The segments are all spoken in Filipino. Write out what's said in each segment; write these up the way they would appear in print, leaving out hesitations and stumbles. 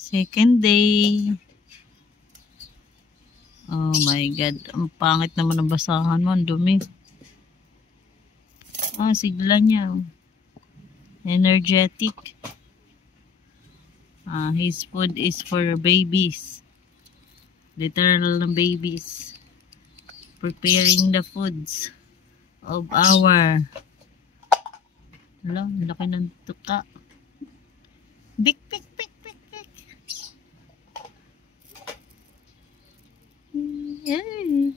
Second day. Oh my God. Ang pangit naman ang basahan mo. Ang dumi. Ah, sigla niya. Energetic. His food is for babies. Literal na babies. Preparing the foods of our... Wala, laki ng tuka. Big, big, big, big, big. Yay.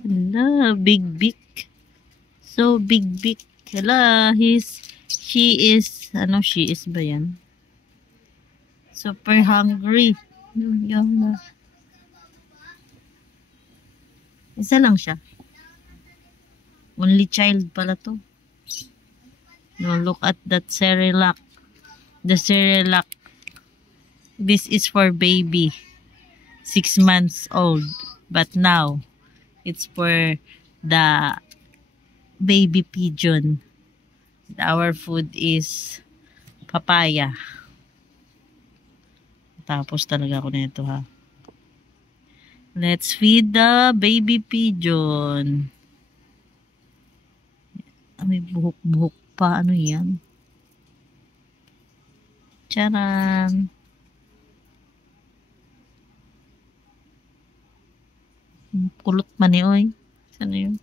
Hala, big, big. So big, big. Hala, she is ba yan? Super hungry. Yan. Isa lang siya. Only child pala to. No, look at that Cerelac. The Cerelac. This is for baby. 6 months old. But now, it's for the baby pigeon. Our food is papaya. Tapos talaga ako nito ha. Let's feed the baby pigeon. May buhok-buhok pa. Ano yan? Charan! Kulot man eh, oy. Sana yun?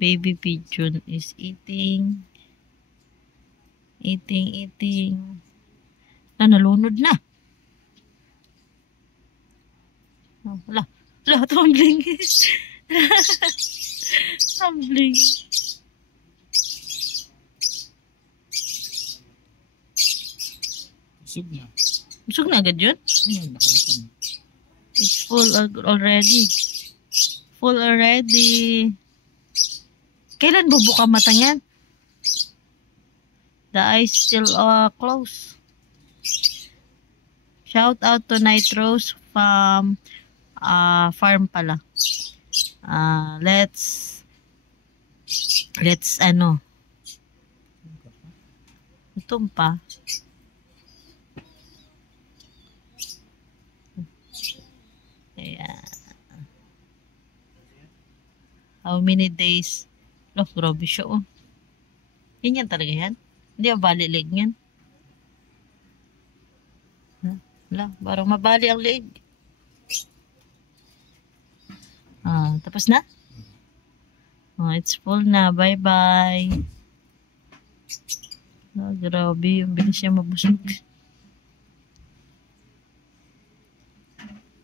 Baby pigeon is eating. Eating. Nalunod na. Oh, wala. Wala, tumbling. Tumbling. Busog na. Busog na agad yun? It's full already. Full already. Kailan bubuka mata niyan? The eyes still closed. Shout out to Nitro's farm pala. Let's Itong pa. Ayan. How many days? Loh, grabe siya oh. Yan talaga yan. Hindi ba bali leg yan? Wala, parang mabali ang leg. Tapos na? It's full na. Bye-bye. Grabe, yung bilis siya mabusog.